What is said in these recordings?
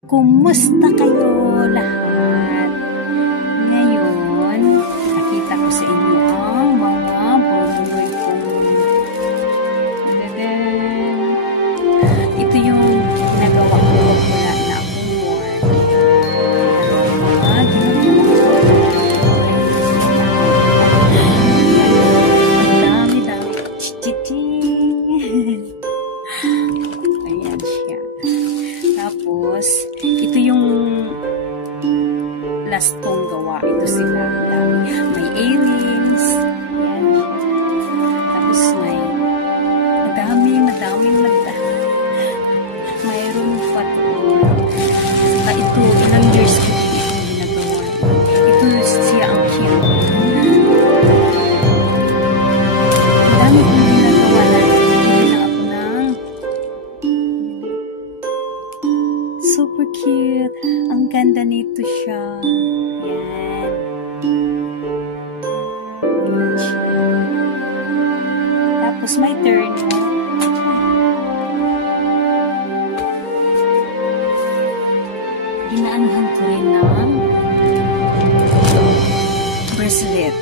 Kumusta kayo lahat? Ngayon, nakita ko sa inyo ang mga bululoy kong ito yung ginagawa ko mula na akong work. Ang dami-dami. Ayan siya. Tapos, ito yung last kong gawa. Ito sila. May earrings. Ayan. Tapos madaming mayroon pa to. Ito, ilang years ko yung ginagawa. Ito siya ang cute. Madami kong ginagawa na bigyan na ako ng super cute. Ang ganda nito siya. Yan. Yan siya. Tapos may turn mo. Inaanuhan ko rin ng bracelet.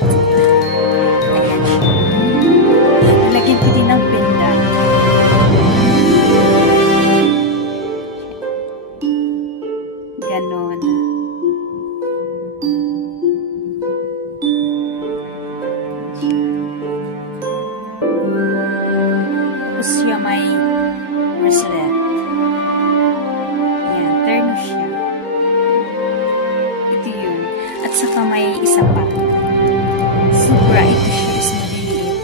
Ayan siya. Nalagyan ko din ng pendant. Ganon. Tapos siya may bracelet. Ayan, terno siya. Ito yun. At saka may isa pa. Sobra ito siya is maliliit.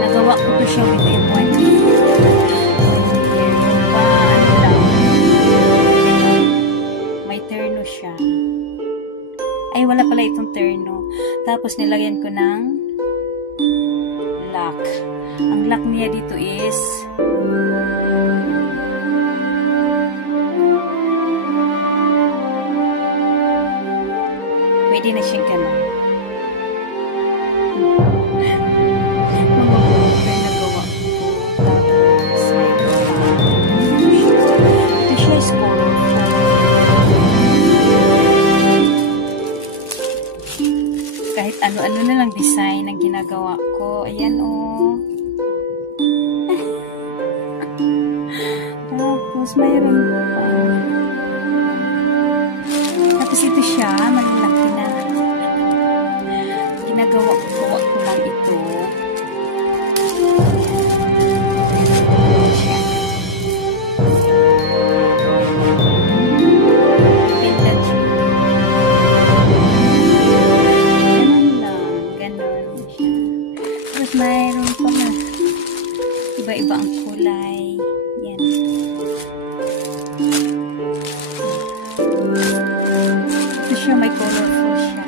Nagawa ko to siya with M1. Terno siya. Ay, wala pala itong terno. Tapos, nilagyan ko ng lock. Ang lock niya dito is pwede na siyang ganun. Mga buhay na gawa ko. Tapos, ito siya is colorful. Kahit ano-ano na lang design ang ginagawa ko. Ayan, oh. Tapos, mayroon pa. Tapos, ito siya. Malalaki na. Ginagawa ko lang ito. Mayroon pa na iba-iba ang kulay. Yan. Ito siya, may colorful siya.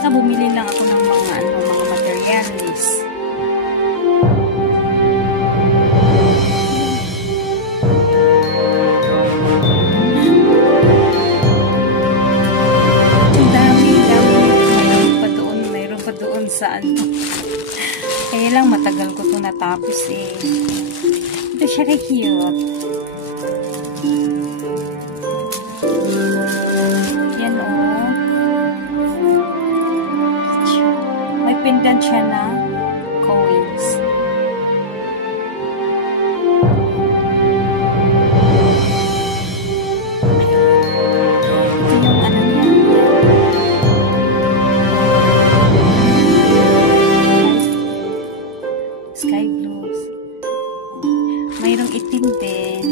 Saka bumili lang ako ng mga materials. Saan. Kaya lang matagal ko ito natapos eh. Ito siya kay cute. Yan o. May pendant siya na coins. Ito yung ano niya. Sky blues. Mayroong itim din.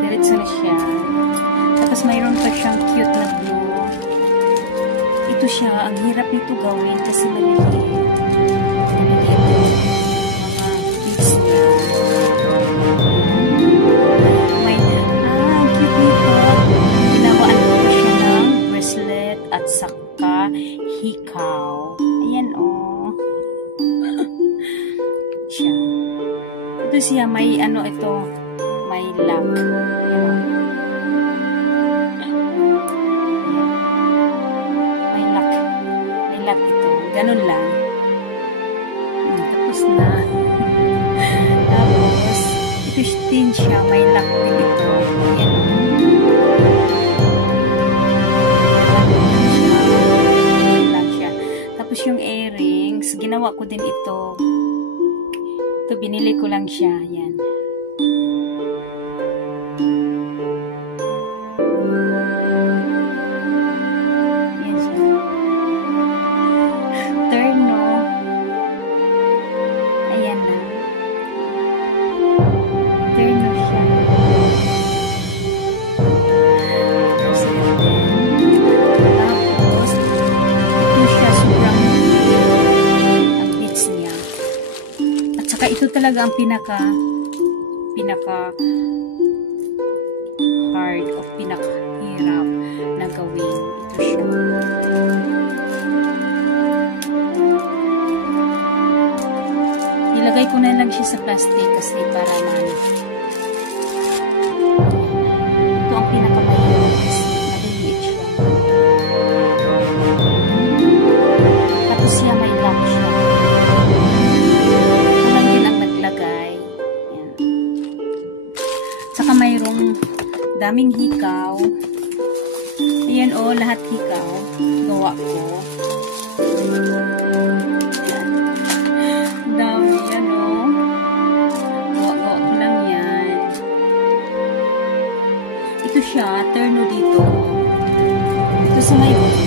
Diretso na siya. Tapos mayroon pa siyang cute na blue. Ito siya. Ang hirap nito gawin kasi maliliit. Maliliit mga beads na. At saka hikaw. Ayan o. Siya. Ito siya. May ito. May lock. May lock. Ganun lang. Tapos na. Tapos, ito din siya. May lock din ito. Ayan. Lang siya. Tapos yung earrings, ginawa ko din ito. Ito, binili ko lang siya. Ayan. Ito talaga ang pinaka hard o pinakahirap na gawin. Ito siya. Ilagay ko na lang siya sa plastic kasi para ito ang pinakamahirap kasi maliliit siya. Tapos siya may lock siya. Saka mayroong daming hikaw. Ayan o, lahat hikaw. Gawa ko. Dami yan o. Gawa ko lang yan. Ito siya, terno dito. Ito sa ngayon.